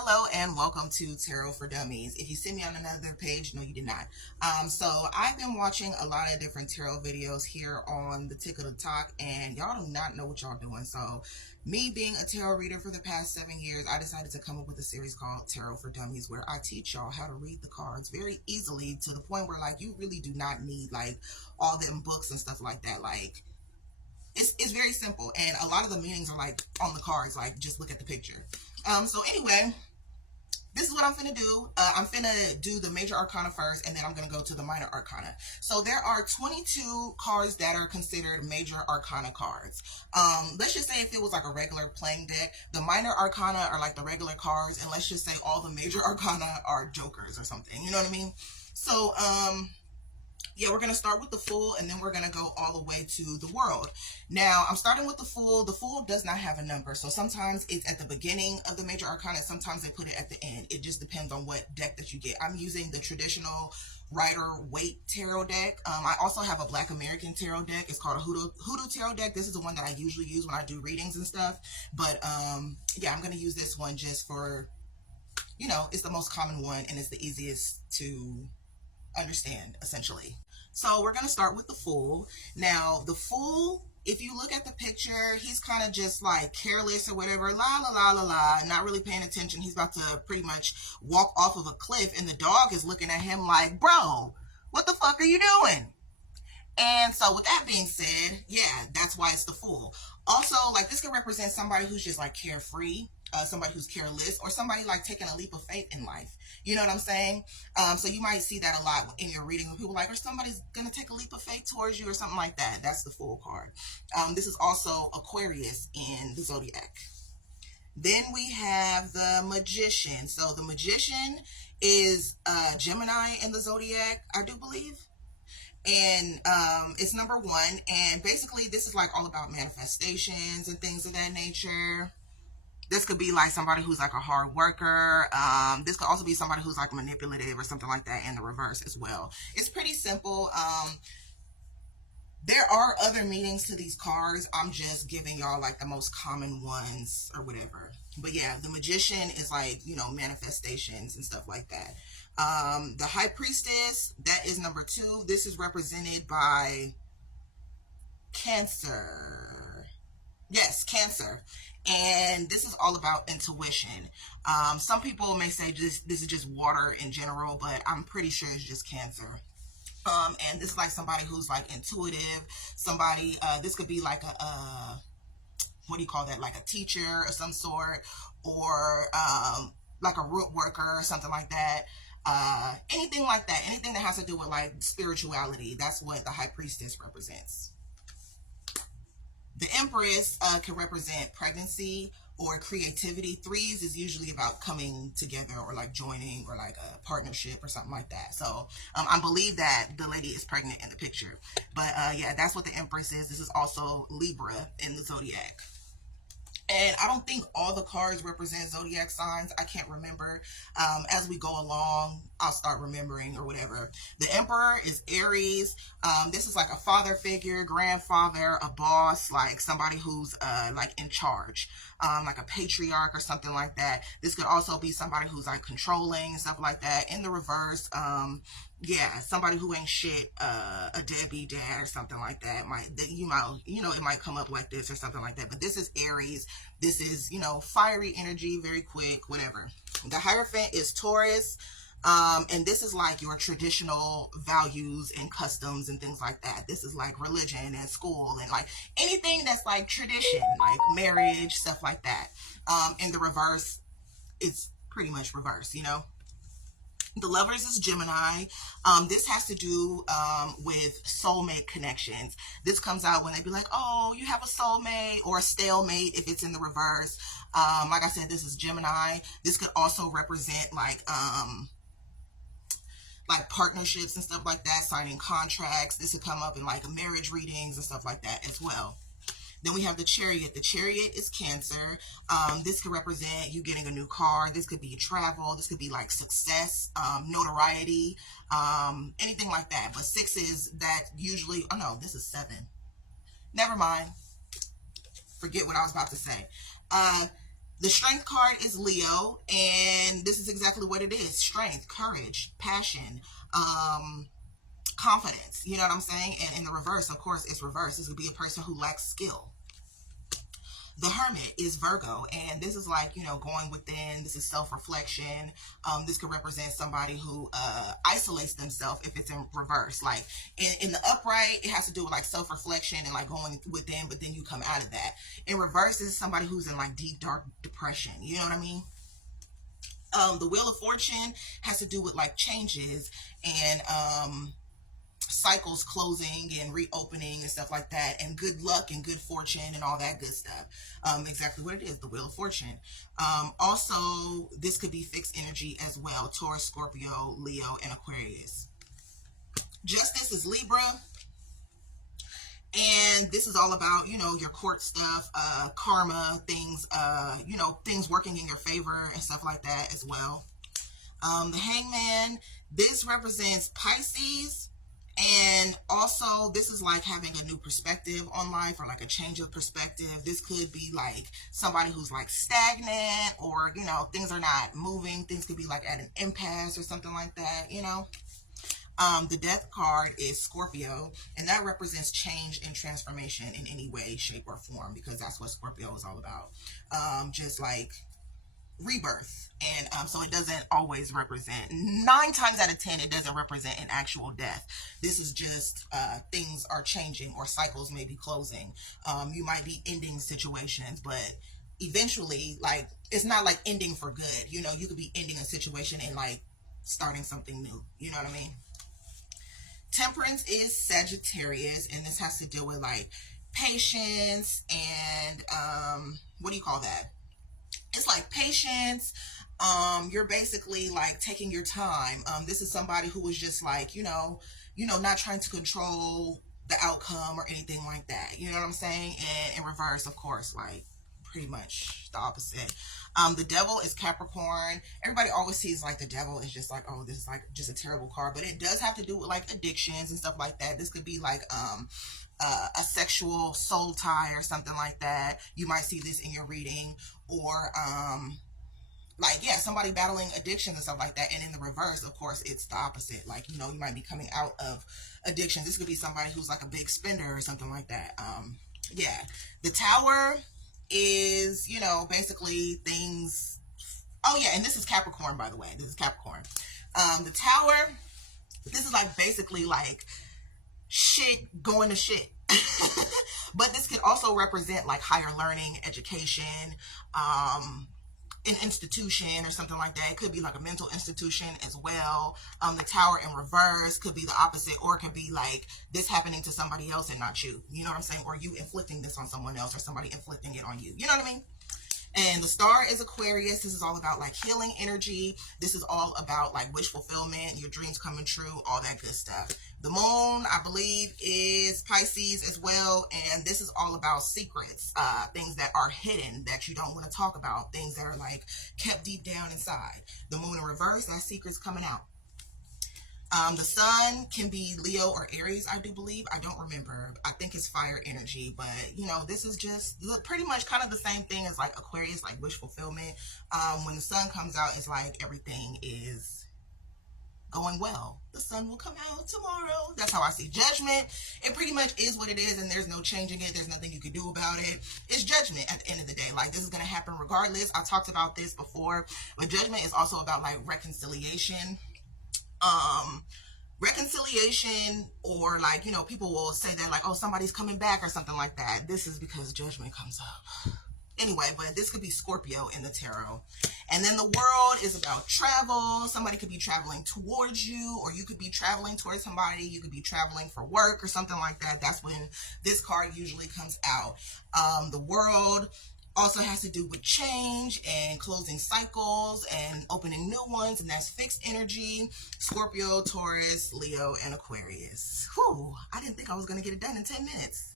Hello and welcome to Tarot for Dummies. If you see me on another page, no, you did not. So I've been watching a lot of different tarot videos here on the Tick of the Talk, and y'all do not know what y'all doing. So me being a tarot reader for the past 7 years, I decided to come up with a series called Tarot for Dummies, where I teach y'all how to read the cards very easily to the point where like you really do not need like all them books and stuff like that. Like it's very simple, and a lot of the meanings are like on the cards. Like just look at the picture. So anyway, this is what I'm finna do. I'm finna do the major arcana first, and then I'm gonna go to the minor arcana. So there are 22 cards that are considered major arcana cards. Let's just say if it was like a regular playing deck, the minor arcana are like the regular cards, and let's just say all the major arcana are jokers or something. You know what I mean? So yeah, we're going to start with the Fool, and then we're going to go all the way to the World. Now, I'm starting with the Fool. The Fool does not have a number, so sometimes it's at the beginning of the major arcana, sometimes they put it at the end. It just depends on what deck that you get. I'm using the traditional Rider-Waite tarot deck. I also have a Black American tarot deck. It's called a Hoodoo tarot deck. This is the one that I usually use when I do readings and stuff. But yeah, I'm going to use this one just for, you know, it's the most common one, and it's the easiest to understand, essentially. So we're going to start with the Fool. Now, the Fool, if you look at the picture, he's kind of just like careless or whatever, la la la la la, not really paying attention. He's about to pretty much walk off of a cliff, and the dog is looking at him like, bro, what the fuck are you doing? And so with that being said, yeah, that's why it's the Fool. Also, like, this can represent somebody who's just like carefree, somebody who's careless, or somebody like taking a leap of faith in life. You know what I'm saying? So you might see that a lot in your reading when people like, or somebody's gonna take a leap of faith towards you or something like that. That's the Fool card. This is also Aquarius in the Zodiac. Then we have the Magician. So the Magician is Gemini in the Zodiac, I do believe. And it's number 1, and basically this is like all about manifestations and things of that nature. This could be like somebody who's like a hard worker. This could also be somebody who's like manipulative or something like that in the reverse as well. It's pretty simple. There are other meanings to these cards. I'm just giving y'all like the most common ones or whatever. But yeah, the Magician is like, you know, manifestations and stuff like that. The High Priestess, that is number 2. This is represented by Cancer. Yes, Cancer. And this is all about intuition. Some people may say this is just water in general, but I'm pretty sure it's just Cancer. And this is like somebody who's like intuitive. Somebody, this could be like a what do you call that? Like a teacher of some sort, or like a root worker or something like that. Anything like that. Anything that has to do with like spirituality. That's what the High Priestess represents. The Empress can represent pregnancy or creativity. 3s is usually about coming together or like joining or like a partnership or something like that. So I believe that the lady is pregnant in the picture. But yeah, that's what the Empress is. This is also Libra in the Zodiac. And I don't think all the cards represent zodiac signs. I can't remember. As we go along, I'll start remembering or whatever. The Emperor is Aries. This is like a father figure, grandfather, a boss, like somebody who's like in charge, like a patriarch or something like that. This could also be somebody who's like controlling and stuff like that. In the reverse, yeah, somebody who ain't shit, a deadbeat dad or something like that. You know, it might come up like this or something like that. But this is Aries. This is, you know, fiery energy, very quick, whatever. The Hierophant is Taurus. And this is like your traditional values and customs and things like that. This is like religion and school and like anything that's like tradition, like marriage, stuff like that. In the reverse, it's pretty much reverse, you know. The Lovers is Gemini. This has to do with soulmate connections. This comes out when they be like, oh, you have a soulmate, or a stalemate if it's in the reverse. Like I said, this is Gemini. This could also represent like partnerships and stuff like that, signing contracts. This could come up in like marriage readings and stuff like that as well. Then we have the Chariot. The Chariot is Cancer. This could represent you getting a new car. This could be travel. This could be like success, notoriety, anything like that. But 6 is that usually, oh no, this is 7. Never mind. Forget what I was about to say. The strength card is Leo, and this is exactly what it is: strength, courage, passion, confidence. You know what I'm saying? And in the reverse, of course, it's reverse. This would be a person who lacks skill. The Hermit is Virgo, and this is like, going within. This is self-reflection. This could represent somebody who isolates themselves if it's in reverse. Like in the upright, it has to do with like self-reflection and like going within, but then you come out of that. In reverse, this is somebody who's in like deep, dark depression. You know what I mean? The Wheel of Fortune has to do with like changes and cycles closing and reopening and stuff like that, and good luck and good fortune and all that good stuff. Exactly what it is, the Wheel of Fortune. Also, this could be fixed energy as well: Taurus, Scorpio, Leo, and Aquarius. Justice is Libra, and this is all about, your court stuff, karma, things, things working in your favor and stuff like that as well. The Hangman, this represents Pisces. And also, this is like having a new perspective on life, or like a change of perspective. This could be like somebody who's like stagnant, or, things are not moving. Things could be like at an impasse or something like that, The Death card is Scorpio, and that represents change and transformation in any way, shape, or form, because that's what Scorpio is all about. Just like rebirth. And so it doesn't always represent, 9 times out of 10 it doesn't represent an actual death. This is just things are changing, or cycles may be closing. You might be ending situations, but eventually, like, it's not like ending for good. You could be ending a situation and like starting something new. You know what I mean? Temperance is Sagittarius, and this has to deal with like patience and what do you call that? It's like patience. You're basically like taking your time. This is somebody who is just like, not trying to control the outcome or anything like that. You know what I'm saying? And in reverse, of course, like pretty much the opposite. The Devil is Capricorn. Everybody always sees like the Devil is just like, oh, this is like just a terrible card, but it does have to do with like addictions and stuff like that. This could be like a sexual soul tie or something like that. You might see this in your reading, or like, yeah, somebody battling addiction and stuff like that. And in the reverse, of course, it's the opposite. Like, you might be coming out of addiction. This could be somebody who's like a big spender or something like that. Yeah. The Tower is, basically things. Oh yeah, and this is Capricorn, by the way. This is Capricorn. The Tower, this is like basically like shit going to shit. But this could also represent like higher learning, education, an institution or something like that. It could be like a mental institution as well. The Tower in reverse could be the opposite, or it could be like this happening to somebody else and not you. You know what I'm saying? Or you inflicting this on someone else, or somebody inflicting it on you. You know what I mean? And the Star is Aquarius. This is all about like healing energy. This is all about like wish fulfillment, your dreams coming true, all that good stuff. The Moon, I believe, is Pisces as well. And this is all about secrets, things that are hidden that you don't want to talk about, things that are like kept deep down inside. The Moon in reverse, that secret's coming out. The Sun can be Leo or Aries, I do believe. I don't remember. I think it's fire energy, but this is just pretty much kind of the same thing as like Aquarius, like wish fulfillment. When the sun comes out, it's like everything is going well. The sun will come out tomorrow. That's how I see Judgment. It pretty much is what it is, and there's no changing it. There's nothing you can do about it. It's judgment at the end of the day. Like, this is going to happen regardless. I talked about this before, but judgment is also about like reconciliation. Reconciliation, or like, people will say that like, oh, somebody's coming back or something like that. This is because judgment comes up. Anyway, but this could be Scorpio in the tarot. And then the World is about travel. Somebody could be traveling towards you, or you could be traveling towards somebody. You could be traveling for work or something like that. That's when this card usually comes out. The World also has to do with change and closing cycles and opening new ones, and that's fixed energy. Scorpio, Taurus, Leo, and Aquarius. Whew, I didn't think I was going to get it done in 10 minutes.